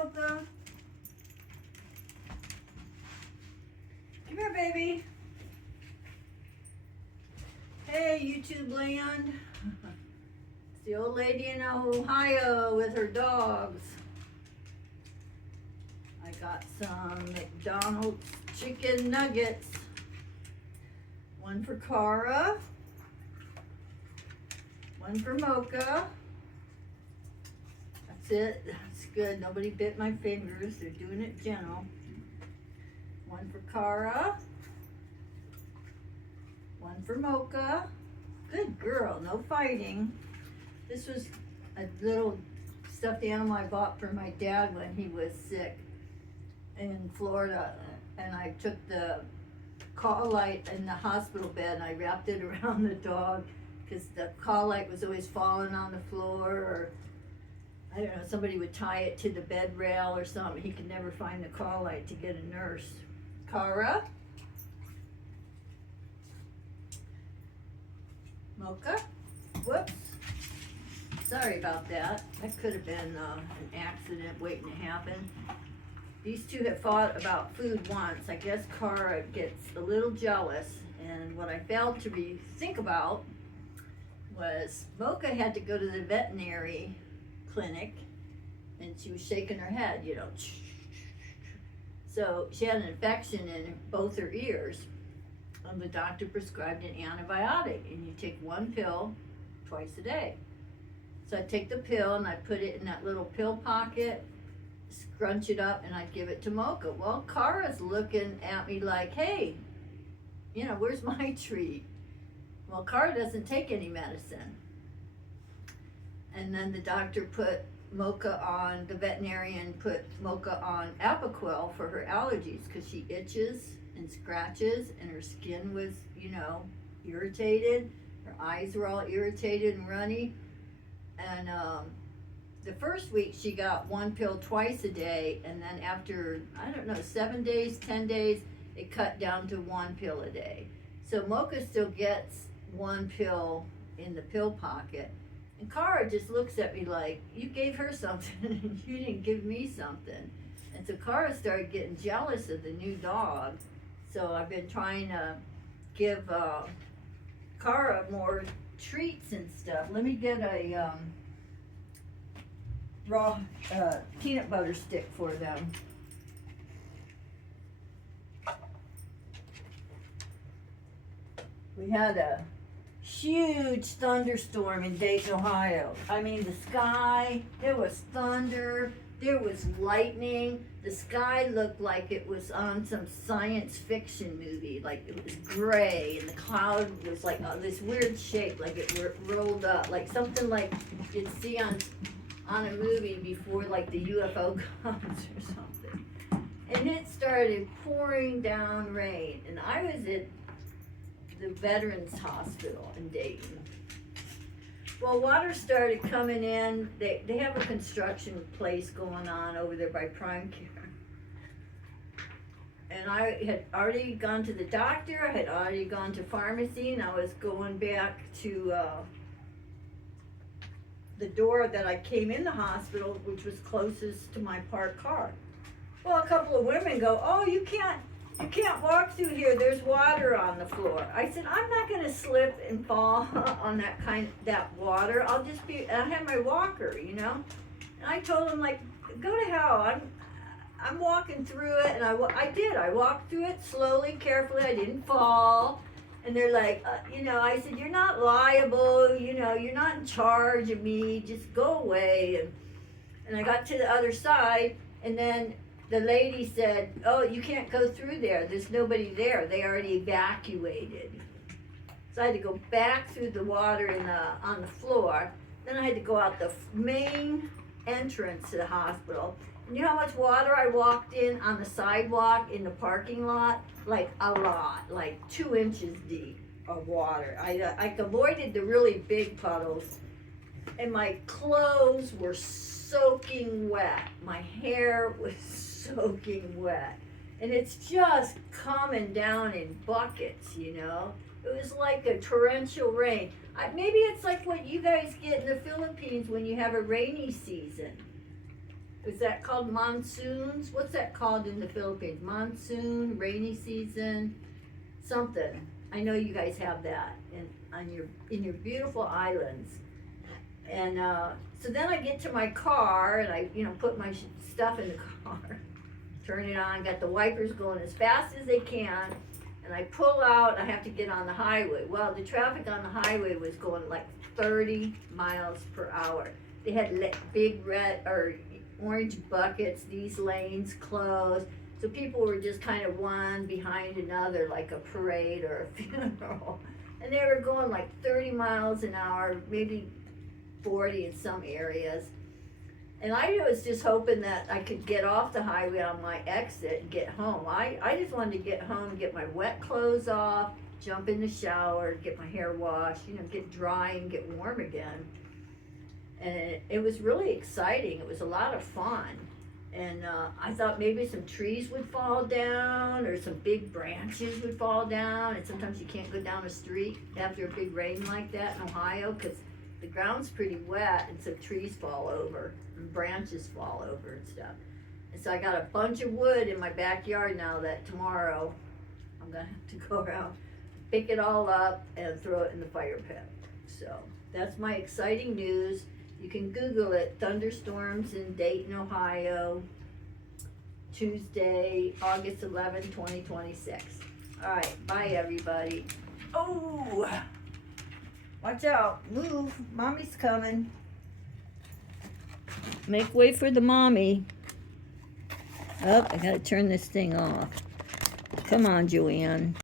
Mocha. Come here, baby. Hey, YouTube land. It's the old lady in Ohio with her dogs. I got some McDonald's chicken nuggets. One for Cara. One for Mocha. That's it. That's good. Nobody bit my fingers. They're doing it gentle. One for Cara. One for Mocha. Good girl. No fighting. This was a little stuffed animal I bought for my dad when he was sick in Florida. And I took the call light in the hospital bed and I wrapped it around the dog because the call light was always falling on the floor, or I don't know, somebody would tie it to the bed rail or something. He could never find the call light to get a nurse. Cara. Mocha. Whoops. Sorry about that. That could have been an accident waiting to happen. These two have fought about food once. I guess Cara gets a little jealous, and what I failed to think about was Mocha had to go to the veterinary clinic, and she was shaking her head, you know. So she had an infection in both her ears, and the doctor prescribed an antibiotic, and you take one pill twice a day. So I take the pill and I put it in that little pill pocket, scrunch it up, and I'd give it to Mocha. Well, Cara's looking at me like, hey, you know, where's my treat? Well, Cara doesn't take any medicine. And then the doctor put Mocha on, the veterinarian put Mocha on Apoquel for her allergies because she itches and scratches and her skin was, you know, irritated. Her eyes were all irritated and runny. And the first week she got one pill twice a day, and then after, I don't know, 7 days, 10 days, it cut down to one pill a day. So Mocha still gets one pill in the pill pocket. And Cara just looks at me like, you gave her something and you didn't give me something. And so Cara started getting jealous of the new dog. So I've been trying to give Cara more treats and stuff. Let me get a raw peanut butter stick for them. We had a huge thunderstorm in Dayton, Ohio. I mean, the sky, there was thunder, there was lightning. The sky looked like it was on some science fiction movie. Like it was gray, and the cloud was like this weird shape, like it rolled up, like something like you'd see on a movie before, like the UFO comes or something. And it started pouring down rain, and I was at the Veterans Hospital in Dayton. Well, water started coming in. They have a construction place going on over there by Prime Care. And I had already gone to the doctor, I had already gone to pharmacy, and I was going back to the door that I came in the hospital, which was closest to my parked car. Well, a couple of women go, oh, you can't walk through here, there's water on the floor. I said, I'm not gonna slip and fall on that water. I have my walker, you know? And I told them, like, go to hell. I'm walking through it, and I did. I walked through it slowly, carefully. I didn't fall. And they're like, you know, I said, you're not liable, you know, you're not in charge of me, just go away. And I got to the other side, and then the lady said, oh, you can't go through there. There's nobody there. They already evacuated. So I had to go back through the water on the floor. Then I had to go out the main entrance to the hospital. And you know how much water I walked in on the sidewalk in the parking lot? Like a lot, like 2 inches deep of water. I avoided the really big puddles, and my clothes were soaking wet. My hair was soaking wet. And it's just coming down in buckets, you know? It was like a torrential rain. Maybe it's like what you guys get in the Philippines when you have a rainy season. is that called monsoons? What's that called in the Philippines? Monsoon, rainy season, something. I know you guys have that in your beautiful islands. And so then I get to my car and I, put my stuff in the car, turn it on, got the wipers going as fast as they can, and I pull out. I have to get on the highway. Well, the traffic on the highway was going like 30 miles per hour. They had big red or orange buckets, these lanes closed. So people were just kind of one behind another like a parade or a funeral. And they were going like 30 miles an hour, maybe 40 in some areas. And I was just hoping that I could get off the highway on my exit and get home. I just wanted to get home, get my wet clothes off, jump in the shower, get my hair washed, get dry and get warm again. And it was really exciting. It was a lot of fun. And I thought maybe some trees would fall down or some big branches would fall down. And sometimes you can't go down a street after a big rain like that in Ohio because the ground's pretty wet and so trees fall over and branches fall over and stuff. And so I got a bunch of wood in my backyard now that tomorrow I'm gonna have to go around, pick it all up and throw it in the fire pit. So that's my exciting news. You can Google it, thunderstorms in Dayton, Ohio, Tuesday, August 11, 2026. All right, bye everybody. Oh! Watch out, move, mommy's coming. Make way for the mommy. Oh, I gotta turn this thing off. Come on, Joanne.